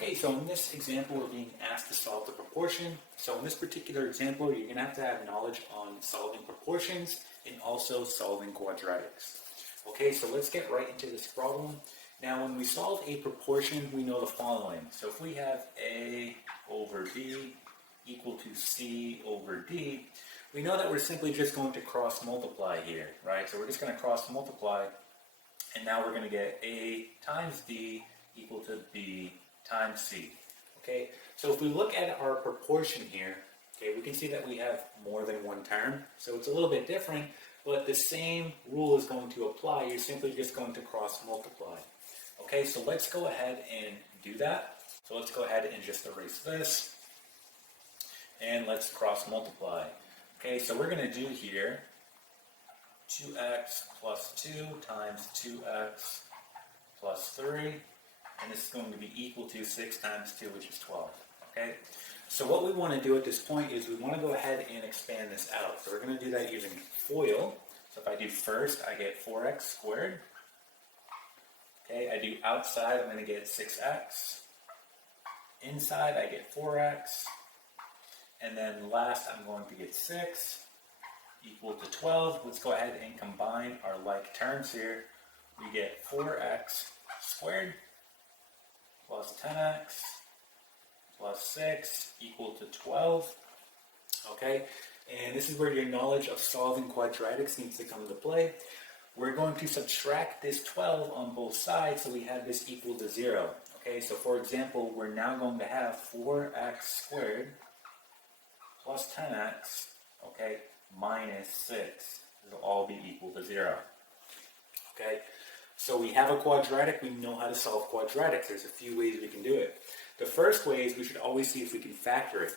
Okay, so in this example, we're being asked to solve the proportion. So in this particular example, you're going to have knowledge on solving proportions and also solving quadratics. Okay, so let's get right into this problem. Now, when we solve a proportion, we know the following. So if we have A over B equal to C over D, we know that we're simply just going to cross multiply here, right? So we're just going to cross multiply, and now we're going to get A times D equal to B times C. Okay, so if we look at our proportion here, okay, we can see that we have more than one term, so it's a little bit different, but the same rule is going to apply. You're simply just going to cross multiply. Okay, so let's go ahead and do that. So let's go ahead and just erase this, and let's cross multiply. Okay, so we're going to do here 2x plus 2 times 2x plus 3. And this is going to be equal to 6 times 2, which is 12. Okay? So what we want to do at this point is we want to go ahead and expand this out. So we're going to do that using FOIL. So if I do first, I get 4x squared. Okay, I do outside, I'm going to get 6x. Inside, I get 4x. And then last, I'm going to get 6 equal to 12. Let's go ahead and combine our like terms here. We get 4x squared plus 10x plus 6 equal to 12. Okay, and this is where your knowledge of solving quadratics needs to come into play. We're going to subtract this 12 on both sides, so we have this equal to 0. Okay, so for example, we're now going to have 4x squared plus 10x, okay, minus 6. This will all be equal to 0. Okay, so we have a quadratic, we know how to solve quadratics. There's a few ways we can do it. The first way is we should always see if we can factor it.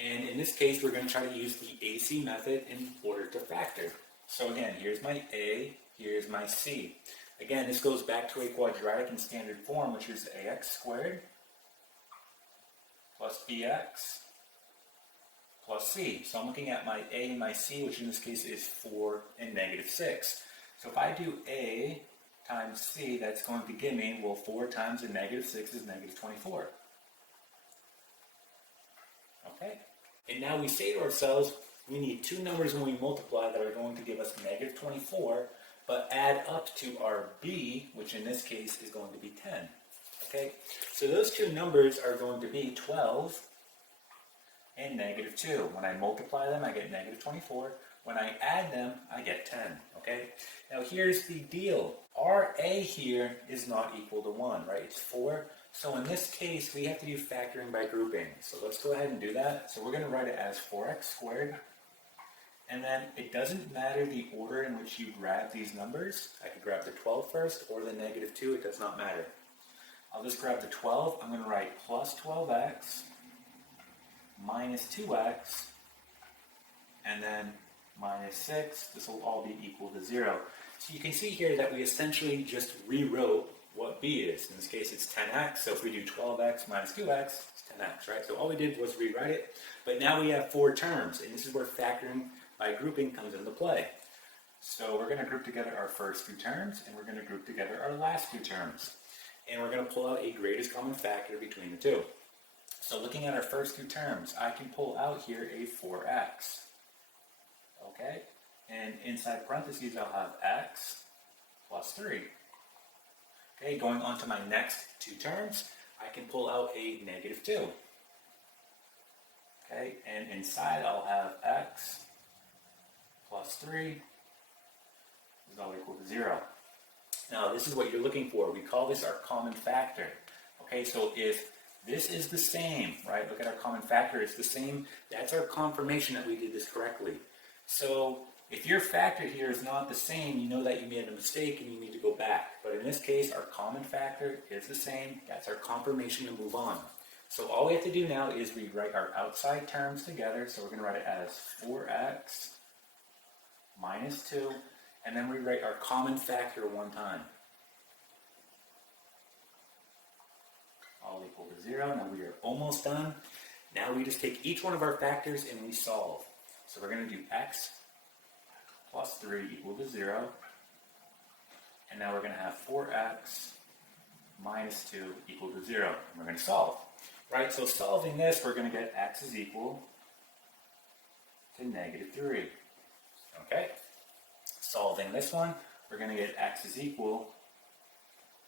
And in this case, we're going to try to use the AC method in order to factor. So again, here's my A, here's my C. Again, this goes back to a quadratic in standard form, which is ax squared plus bx plus c. So I'm looking at my A and my C, which in this case is 4 and negative 6. So if I do A times C, that's going to give me, well, 4 times a negative 6 is negative 24. Okay? And now we say to ourselves, we need two numbers when we multiply that are going to give us negative 24, but add up to our B, which in this case is going to be 10. Okay? So those two numbers are going to be 12 and negative 2. When I multiply them, I get negative 24. When I add them, I get 10, okay? Now here's the deal. Our A here is not equal to 1, right? It's 4. So in this case, we have to do factoring by grouping. So let's go ahead and do that. So we're going to write it as 4x squared. And then it doesn't matter the order in which you grab these numbers. I could grab the 12 first or the negative 2. It does not matter. I'll just grab the 12. I'm going to write plus 12x minus 2x. And then minus 6, this will all be equal to 0. So you can see here that we essentially just rewrote what b is. In this case, it's 10x, so if we do 12x minus 2x, it's 10x, right? So all we did was rewrite it, but now we have 4 terms, and this is where factoring by grouping comes into play. So we're going to group together our first 2 terms, and we're going to group together our last 2 terms. And we're going to pull out a greatest common factor between the two. So looking at our first 2 terms, I can pull out here a 4x. Okay, and inside parentheses I'll have x plus 3. Okay, going on to my next 2 terms, I can pull out a negative 2. Okay, and inside I'll have x plus 3 is all equal to 0. Now this is what you're looking for. We call this our common factor. Okay, so if this is the same, right, look at our common factor, it's the same, that's our confirmation that we did this correctly. So if your factor here is not the same, you know that you made a mistake and you need to go back. But in this case, our common factor is the same. That's our confirmation to move on. So all we have to do now is rewrite our outside terms together. So we're going to write it as 4x minus 2, and then rewrite our common factor one time. All equal to 0. Now we are almost done. Now we just take each one of our factors and we solve. So we're going to do x plus 3 equal to 0. And now we're going to have 4x minus 2 equal to 0. And we're going to solve. Right, so solving this, we're going to get x is equal to negative 3. Okay? Solving this one, we're going to get x is equal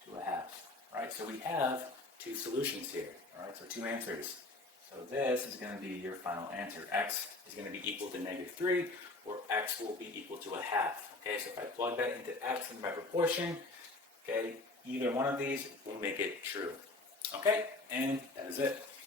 to a half. Right, so we have two solutions here. Alright, so two answers. So this is going to be your final answer. X is going to be equal to negative 3, or x will be equal to a half. Okay, so if I plug that into x in my proportion, okay, either one of these will make it true. Okay, and that is it.